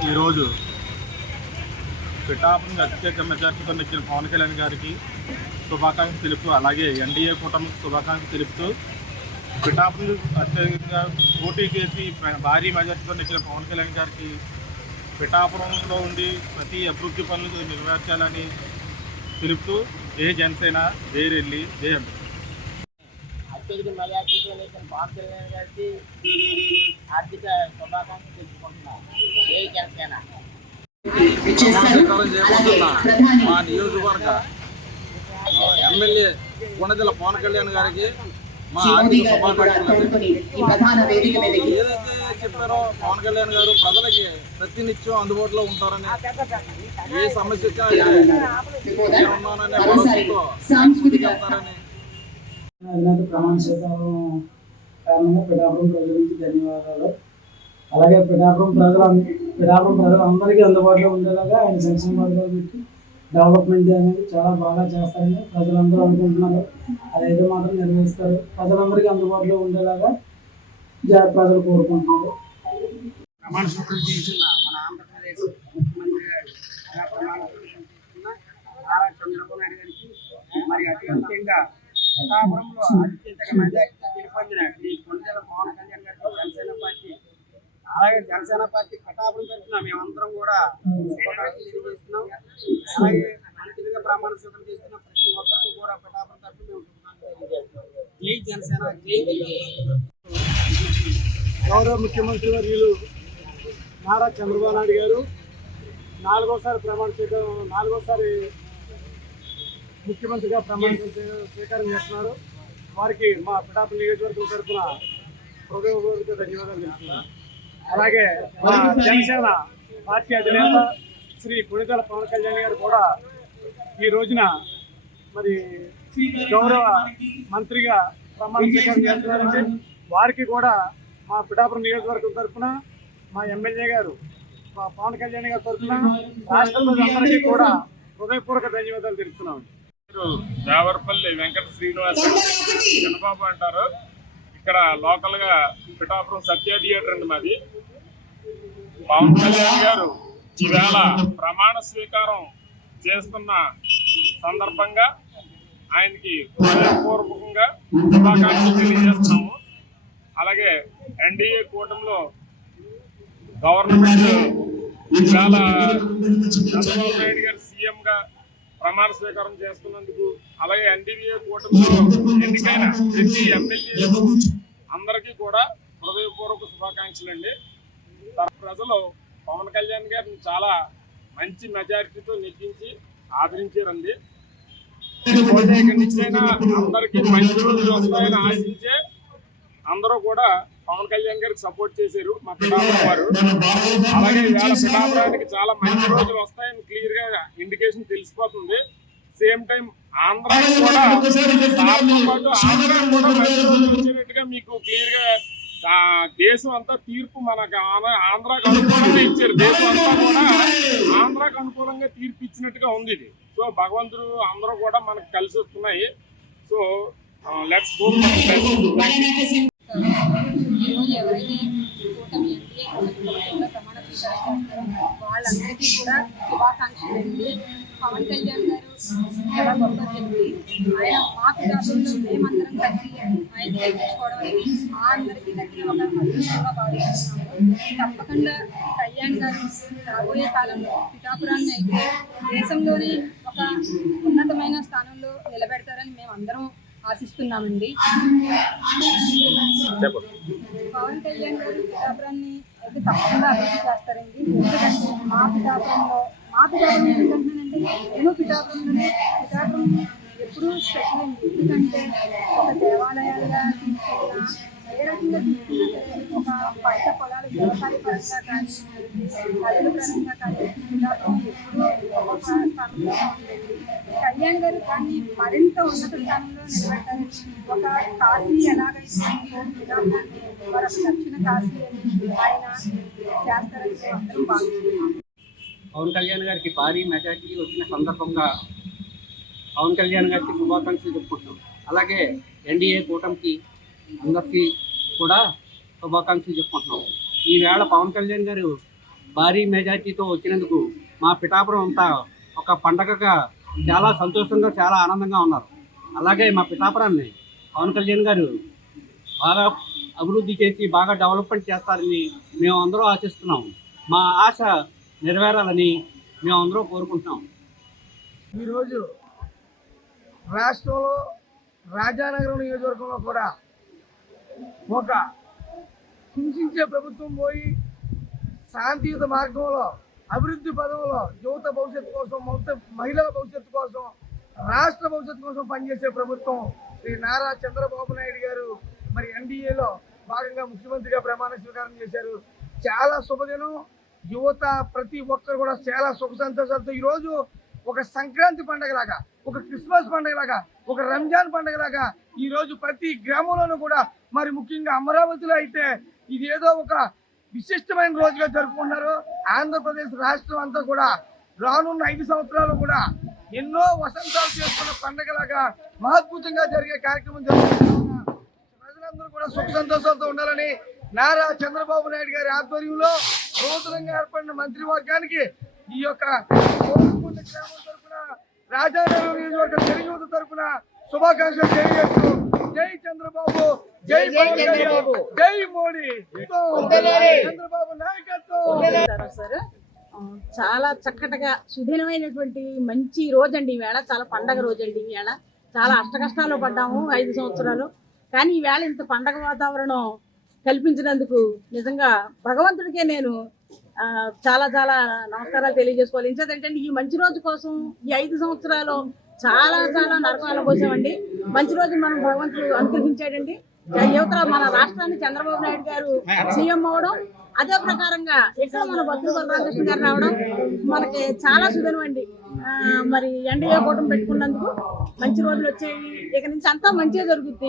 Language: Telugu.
ఈరోజు పిఠాపురం అత్యధిక మెజార్టీతో నెగ్గిన పవన్ కళ్యాణ్ గారికి శుభాకాంక్షలు తెలుపుతూ అలాగే ఎన్డీఏ కూటమికి శుభాకాంక్షలు తెలుపుతూ పిఠాపురం అత్యధికంగా పోటీ చేసి భారీ మెజార్టీతో నెగ్గిన పవన్ కళ్యాణ్ గారికి పిఠాపురంలో ఉండి ప్రతి అభివృద్ధి పనులు నెరవేర్చాలని తెలుపుతూ జై జనసేన జై రెల్లి జై అంబేద్కర్ అత్యధిక మెజార్టీతో నేసిన పవన్ కళ్యాణ్ గారికి ఆర్థిక శుభాకాంక్షలు తెలుసుకుంటున్నాం మా నియోజకవర్గ ఎమ్మెల్యే కొనదెల పవన్ కళ్యాణ్ గారికి మా ఆర్థిక ఏదైతే చెప్పారో పవన్ కళ్యాణ్ గారు ప్రజలకి ప్రతినిత్యం అందుబాటులో ఉంటారని ఏ సమస్య వచ్చినా Before that, నేను ఉన్నాననే వెళ్తారని అధినేత ప్రమాణ స్వీకారం పిఠాపురం ప్రజల నుంచి ధన్యవాదాలు అలాగే పిఠాపురం ప్రజలు పిఠాపురం ప్రజలందరికీ అందుబాటులో ఉండేలాగా ఆయన సంక్షేమ పథకాలు పెట్టి డెవలప్మెంట్ అనేది చాలా బాగా చేస్తారని ప్రజలందరూ అనుకుంటున్నారు. అదైతే మాత్రం నిర్వహిస్తారు ప్రజలందరికీ అందుబాటులో ఉండేలాగా జా- ప్రజలు కోరుకుంటున్నారు. ప్రమాణ స్వీకారం చేసిన మన ఆంధ్రప్రదేశ్ ముఖ్యమంత్రి ప్రమాణ నారా చంద్రబాబు నాయుడు గారికి మరి అతి ముఖ్యంగా పిఠాపురంలో అత్యధిక గెలుపొందిన శ్రీ కొండల పవన్ కళ్యాణ్ గారికి జనసేన పార్టీ అలాగే జనసేన పార్టీ పటాపులు తరఫున మేమందరం కూడా తెలియజేస్తున్నాం అలాగే మంత్రిగా ప్రమాణ స్వీకారం చేస్తున్న ప్రతి ఒక్కరికి కూడా పిఠాపురం తరఫున మేము జై జనసేన జై గౌరవ ముఖ్యమంత్రి వర్యులు నారా చంద్రబాబు నాయుడు గారు నాలుగోసారి ప్రమాణ స్వీకారం నాలుగోసారి ముఖ్యమంత్రిగా ప్రమాణ స్వీకారం చేస్తున్నారు. వారికి మా పిఠాపురం నియోజకవర్గం తరఫున హృదయపూర్వక ధన్యవాదాలు తెలుపుతున్నాను. అలాగే జనసేన పార్టీ అధినేత శ్రీ కొణిదల పవన్ కళ్యాణ్ గారు కూడా ఈ రోజున మరి గౌరవ మంత్రిగా ప్రమాణ స్వీకారం చేస్తున్నారంటే వారికి కూడా మా పిఠాపురం నియోజకవర్గం తరఫున మా ఎమ్మెల్యే గారు మా పవన్ కళ్యాణ్ గారి తరఫున రాష్ట్ర ప్రజలందరికీ కూడా హృదయపూర్వక ధన్యవాదాలు తెలుపుతున్నాం దేవరపల్లి వెంకట శ్రీనివాస్ చిన్నబాబు అంటారు. ఇక్కడ లోకల్గా పిఠాపురం సత్య థియేటర్ అండి మాది. పవన్ కళ్యాణ్ గారు ఈవేళ ప్రమాణ స్వీకారం చేస్తున్న సందర్భంగా ఆయనకి హృదయపూర్వకంగా శుభాకాంక్షలు తెలియజేస్తున్నాము. అలాగే ఎన్డీఏ కూటమిలో గవర్నమెంట్ ఈవేళ చంద్రబాబు నాయుడు గారు సీఎం గా ప్రమాణ స్వీకారం చేస్తున్నందుకు అలాగే ఎన్డీవీఏ కూటమిలో ఎన్నికైన ప్రతి ఎమ్మెల్యే అందరికీ కూడా హృదయపూర్వక శుభాకాంక్షలు అండి ప్రజలు పవన్ కళ్యాణ్ గారిని చాలా మంచి మెజారిటీతో నెగ్గించి ఆదరించారండి. పోతే అందరికీ మంచి రోజులు వస్తాయని ఆశించే అందరూ కూడా పవన్ కళ్యాణ్ గారికి సపోర్ట్ చేశారు మా పిఠాపురం వారు. అలాగే పిఠాపురానికి చాలా మంచి రోజులు వస్తాయని క్లియర్గా ఇండికేషన్ తెలిసిపోతుంది. సేమ్ టైం ఆంధ్ర కూడా పాటు ఆంధ్ర కూడా మంచి రోజులు వచ్చేటట్టుగా మీకు క్లియర్గా దేశం అంతా తీర్పు మనకు ఆంధ్ర- ఆంధ్రాకు అనుకూలంగా ఇచ్చారు. దేశం అంతా కూడా ఆంధ్రాకు అనుకూలంగా తీర్పు ఇచ్చినట్టుగా ఉంది ఇది. సో భగవంతుడు అందరూ కూడా మనకు కలిసి వస్తున్నాయి. సో లెట్స్ గో ఈరోజు ఎవరైతే కూటమి ఎన్డీఏ ప్రమాణ వాళ్ళందరికీ కూడా శుభాకాంక్షలు అండి. పవన్ కళ్యాణ్ గారు చాలా గొప్ప వ్యక్తి. ఆయన మా పితాపుల్లో మేమందరం కలిసి ఆయన గెలిపించుకోవడం అనేది మా అందరికీ దగ్గర ఒక అదృష్టంగా భావిస్తున్నాము తప్పకుండా కళ్యాణ్ గారు రాబోయే కాలంలో పిఠాపురాన్ని అయితే దేశంలోనే ఒక ఉన్నతమైన స్థానంలో నిలబెడతారని మేమందరం ఆశిస్తున్నామండి. పవన్ కళ్యాణ్ గారు పిఠాపురాన్ని అయితే తప్పకుండా అభివృద్ధి చేస్తారండి. ఎందుకంటే మా పిఠాపురంలో మా పిఠాపురం ఎందుకంటున్నానంటే నేను పిఠాపురంలోనే పిఠాపురం ఎప్పుడూ స్పెషల్ అండి. ఎందుకంటే ఒక దేవాలయాలుగా తీసుకున్నా ఏ రకంగా తీసుకున్నా సరే ఒక పంట పొలాలు వ్యవసాయ పరంగా కానీ నదుల పరంగా కానీ పిఠాపురం ఎప్పుడూ ఒక స్థానంలో కళ్యాణ్ గారు దాన్ని మరింత ఉన్నత స్థానంలో నిలబెట్టాలి ఒక కాశీ ఎలాగైతే దక్షిణ కాశీ ఆయన చేస్తారని భావిస్తున్నాం పవన్ కళ్యాణ్ గారికి భారీ మెజార్టీ వచ్చిన సందర్భంగా పవన్ కళ్యాణ్ గారికి శుభాకాంక్షలు చెప్పుకుంటున్నాం అలాగే ఎన్డీఏ కూటమికి అందరికీ కూడా శుభాకాంక్షలు చెప్పుకుంటున్నాం. ఈవేళ పవన్ కళ్యాణ్ గారు భారీ మెజార్టీతో వచ్చినందుకు మా పిఠాపురం అంతా ఒక పండగగా చాలా సంతోషంగా చాలా ఆనందంగా ఉన్నారు. అలాగే మా పిఠాపురాన్ని పవన్ కళ్యాణ్ గారు బాగా అభివృద్ధి చేసి బాగా డెవలప్మెంట్ చేస్తారని మేము అందరూ ఆశిస్తున్నాం. మా ఆశ నెరవేరాలని మేము అందరూ కోరుకుంటున్నాం. ఈరోజు రాష్ట్రంలో రాజానగరం నియోజకవర్గంలో కూడా ఒక హింసించే ప్రభుత్వం పోయి శాంతియుత మార్గంలో అభివృద్ధి పదంలో యువత భవిష్యత్తు కోసం మొత్తం మహిళల భవిష్యత్తు కోసం రాష్ట్ర భవిష్యత్తు కోసం పనిచేసే ప్రభుత్వం శ్రీ నారా చంద్రబాబు నాయుడు గారు మరి ఎన్డీఏలో భాగంగా ముఖ్యమంత్రిగా ప్రమాణ స్వీకారం చేశారు. చాలా శుభదినం. యువత ప్రతి ఒక్కరు కూడా చాలా సుఖ సంతోషాలతో ఈరోజు ఒక సంక్రాంతి పండగలాగా ఒక క్రిస్మస్ పండగలాగా ఒక రంజాన్ పండగలాగా ఈరోజు ప్రతి గ్రామంలోనూ కూడా మరి ముఖ్యంగా అమరావతిలో అయితే ఇదేదో ఒక విశిష్టమైన రోజుగా జరుపుకున్నారు ఆంధ్రప్రదేశ్ రాష్ట్రం అంతా కూడా రానున్న ఐదు సంవత్సరాలు కూడా ఎన్నో వసంతాలు చేసుకున్న పండగలాగా మహద్భుతంగా జరిగే కార్యక్రమం జరుగుతుంది ప్రజలందరూ కూడా సుఖ సంతోషాలతో ఉండాలని నారా చంద్రబాబు నాయుడు గారి ఆధ్వర్యంలో నూతనంగా ఏర్పడిన మంత్రివర్గానికి ఈ యొక్క గ్రామం తరఫున రాజానగరం నియోజకవర్గం తెలుగు తరఫున శుభాకాంక్షలు తెలియజేస్తూ జై చంద్రబాబు జై కళ్యాణ్, జై మోడీ. చంద్రబాబు నాయకత్వం. సార్ చాలా చక్కటగా సుదీనమైనటువంటి మంచి రోజు అండి ఈవేళ చాలా పండగ రోజు అండి ఈవేళ చాలా అష్టకష్టాలు పడ్డాము ఐదు సంవత్సరాలు. కానీ ఈవేళ ఇంత పండగ వాతావరణం కల్పించినందుకు నిజంగా భగవంతుడికే నేను ఆ, చాలా చాలా నమస్కారాలు తెలియజేసుకోవాలి. ఇంకేదంటే ఈ మంచి రోజు కోసం ఈ ఐదు సంవత్సరాలు చాలా చాలా నరకం అనుభవించామండి మంచి రోజు మనం భగవంతుడు అనుగ్రహించాడండి. యువతలో మన రాష్ట్రాన్ని చంద్రబాబు నాయుడు గారు సీఎం అవడం అదే ప్రకారంగా ఇక్కడ మన భక్తులు బలరామకృష్ణ గారు రావడం మనకి చాలా సుధనం అండి. ఆ, మరి ఎన్డీఏ కూటమి పెట్టుకున్నందుకు మంచి రోజులు వచ్చాయి ఇక నుంచి అంతా మంచిగా జరుగుద్ది.